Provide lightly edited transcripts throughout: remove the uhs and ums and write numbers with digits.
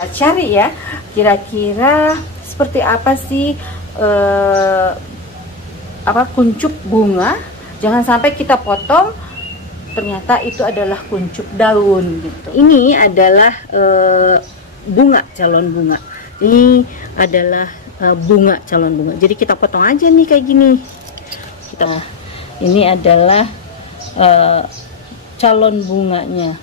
Cari ya, kira-kira seperti apa sih kuncup bunga. Jangan sampai kita potong ternyata itu adalah kuncup daun gitu. Ini adalah bunga, calon bunga. Ini adalah bunga, calon bunga. Jadi kita potong aja nih kayak gini. Ini adalah calon bunganya.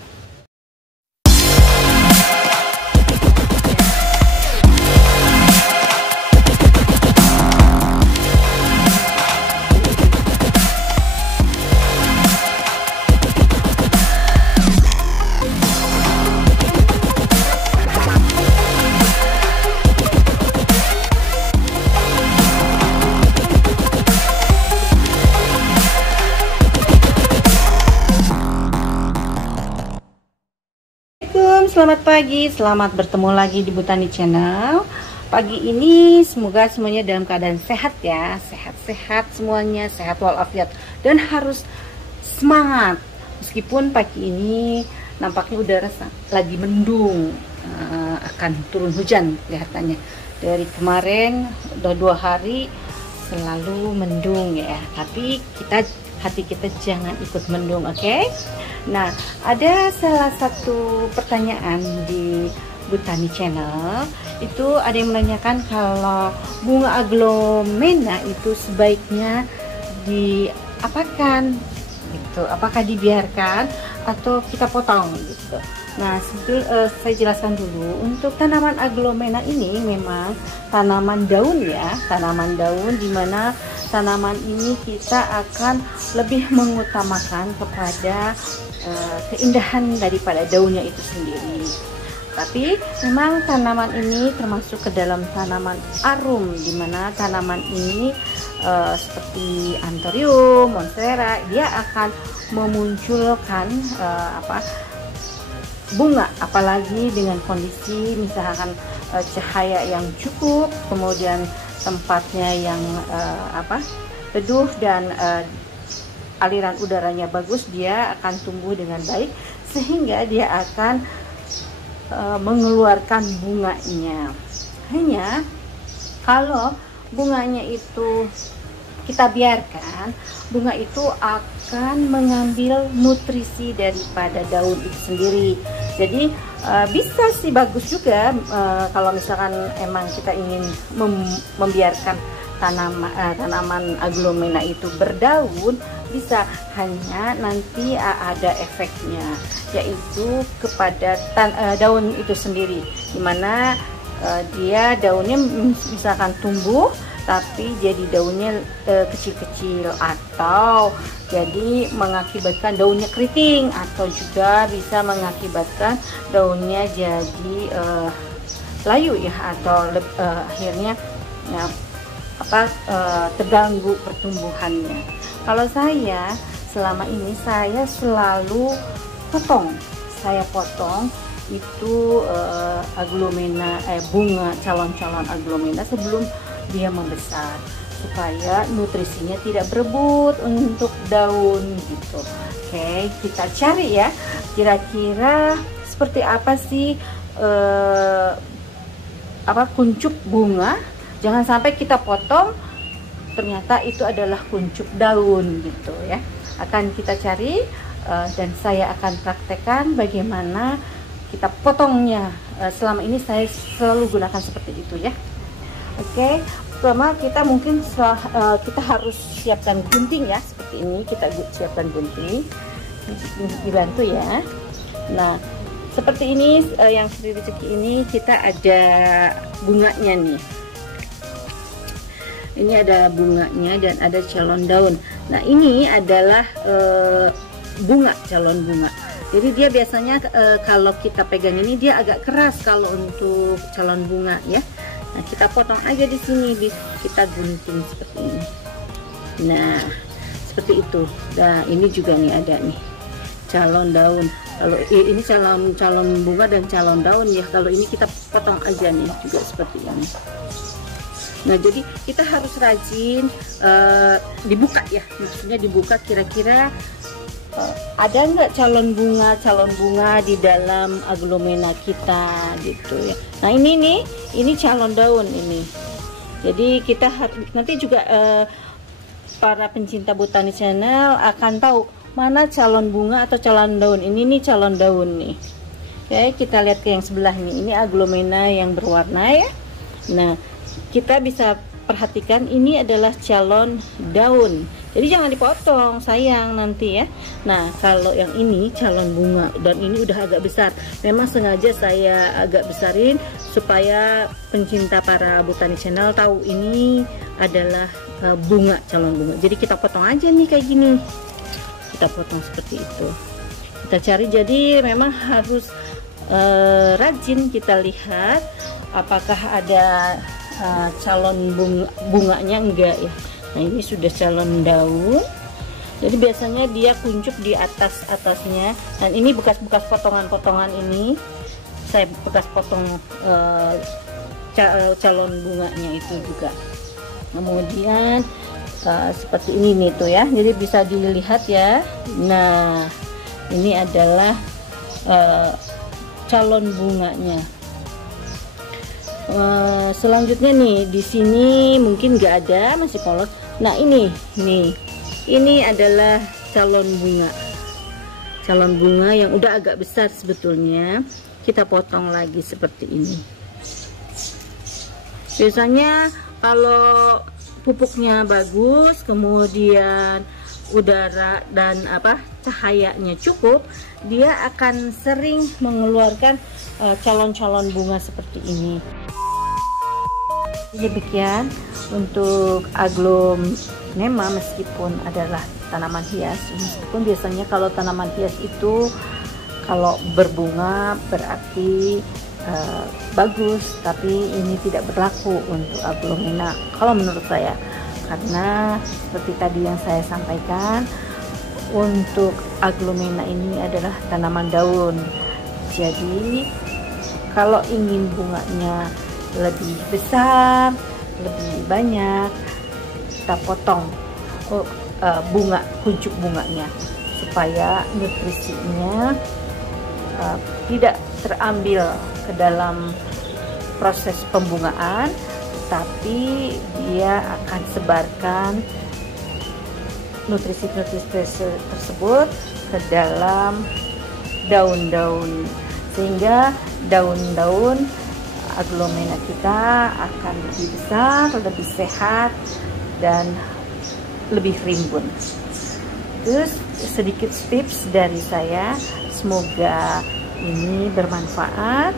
Selamat pagi, selamat bertemu lagi di Botani Channel. Pagi ini semoga semuanya dalam keadaan sehat ya, sehat-sehat semuanya, sehat walafiat, dan harus semangat. Meskipun pagi ini nampaknya udara lagi mendung, akan turun hujan kelihatannya. Dari kemarin udah 2 hari selalu mendung ya, tapi hati kita jangan ikut mendung, oke? Nah, ada salah satu pertanyaan di Botani Channel. Itu ada yang menanyakan kalau bunga aglomena itu sebaiknya diapakan gitu, apakah dibiarkan atau kita potong gitu. Nah, saya jelaskan dulu, untuk tanaman aglomena ini memang tanaman daun ya, tanaman daun, dimana tanaman ini kita akan lebih mengutamakan kepada keindahan daripada daunnya itu sendiri. Tapi memang tanaman ini termasuk ke dalam tanaman arum, dimana tanaman ini seperti anthurium, monstera, dia akan memunculkan bunga, apalagi dengan kondisi misalkan cahaya yang cukup, kemudian tempatnya yang teduh dan aliran udaranya bagus, dia akan tumbuh dengan baik sehingga dia akan mengeluarkan bunganya. Hanya kalau bunganya itu kita biarkan, bunga itu akan mengambil nutrisi daripada daun itu sendiri. Jadi bisa sih bagus juga kalau misalkan emang kita ingin membiarkan tanaman aglomena itu berdaun, bisa, hanya nanti ada efeknya, yaitu kepada daun itu sendiri, dimana dia daunnya misalkan tumbuh tapi jadi daunnya kecil-kecil, atau jadi mengakibatkan daunnya keriting, atau juga bisa mengakibatkan daunnya jadi layu ya, atau akhirnya ya, terganggu pertumbuhannya. Kalau saya selama ini saya selalu potong itu aglomena, bunga calon-calon aglomena sebelum dia membesar, supaya nutrisinya tidak berebut untuk daun gitu. Oke, kita cari ya, kira-kira seperti apa sih kuncup bunga. Jangan sampai kita potong ternyata itu adalah kuncup daun gitu ya. Akan kita cari dan saya akan praktekkan bagaimana kita potongnya. Selama ini saya selalu gunakan seperti itu ya. Oke, pertama kita mungkin kita harus siapkan gunting ya, seperti ini. Kita siapkan gunting, dibantu ya. Nah, seperti ini, yang seperti rezeki ini kita ada bunganya nih. Ini ada bunganya dan ada calon daun. Nah, ini adalah bunga, calon bunga. Jadi dia biasanya kalau kita pegang ini dia agak keras kalau untuk calon bunga ya. Nah, kita potong aja di sini, kita gunting seperti ini. Nah, seperti itu. Nah, ini juga nih ada nih calon daun. Kalau ini calon bunga dan calon daun ya. Kalau ini kita potong aja nih juga seperti ini. Nah, jadi kita harus rajin dibuka ya, maksudnya dibuka kira-kira ada nggak calon bunga di dalam aglomena kita gitu ya. Nah ini nih, ini calon daun ini. Jadi kita nanti juga para pencinta Botani Channel akan tahu mana calon bunga atau calon daun. Ini nih calon daun nih. Oke, kita lihat ke yang sebelah nih. Ini aglomena yang berwarna ya. Nah, kita bisa perhatikan ini adalah calon daun. Jadi jangan dipotong, sayang nanti ya. Nah, kalau yang ini calon bunga dan ini udah agak besar. Memang sengaja saya agak besarin supaya pencinta para Botani Channel tahu ini adalah bunga, calon bunga. Jadi kita potong aja nih kayak gini. Kita potong seperti itu. Kita cari, jadi memang harus rajin kita lihat apakah ada calon bunganya enggak ya. Nah ini sudah calon daun, jadi biasanya dia kuncup di atasnya. Dan ini bekas-bekas potongan-potongan ini saya bekas potong calon bunganya itu juga. Kemudian seperti ini nih tuh ya, jadi bisa dilihat ya. Nah ini adalah calon bunganya. Selanjutnya nih di sini mungkin nggak ada, masih polos. Nah ini adalah calon bunga yang udah agak besar sebetulnya. Kita potong lagi seperti ini. Biasanya kalau pupuknya bagus, kemudian udara dan cahayanya cukup, dia akan sering mengeluarkan calon-calon bunga seperti ini. Demikian untuk aglonema, meskipun adalah tanaman hias, meskipun biasanya kalau tanaman hias itu kalau berbunga berarti bagus, tapi ini tidak berlaku untuk aglonema kalau menurut saya, karena seperti tadi yang saya sampaikan, untuk aglonema ini adalah tanaman daun. Jadi kalau ingin bunganya lebih besar, lebih banyak, kita potong kuncup bunganya supaya nutrisinya tidak terambil ke dalam proses pembungaan, tapi dia akan sebarkan nutrisi-nutrisi tersebut ke dalam daun-daun, sehingga daun-daun aglomena kita akan lebih besar, lebih sehat, dan lebih rimbun. Terus sedikit tips dari saya, semoga ini bermanfaat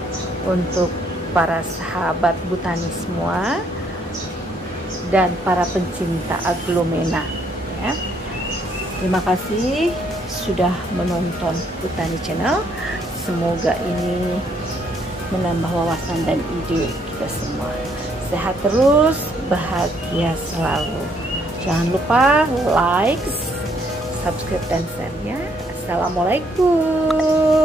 untuk para sahabat botani semua dan para pencinta aglomena ya. Terima kasih sudah menonton Botani Channel. Semoga ini menambah wawasan dan ide kita semua. Sehat terus, bahagia selalu. Jangan lupa like, subscribe, dan share ya. Assalamualaikum.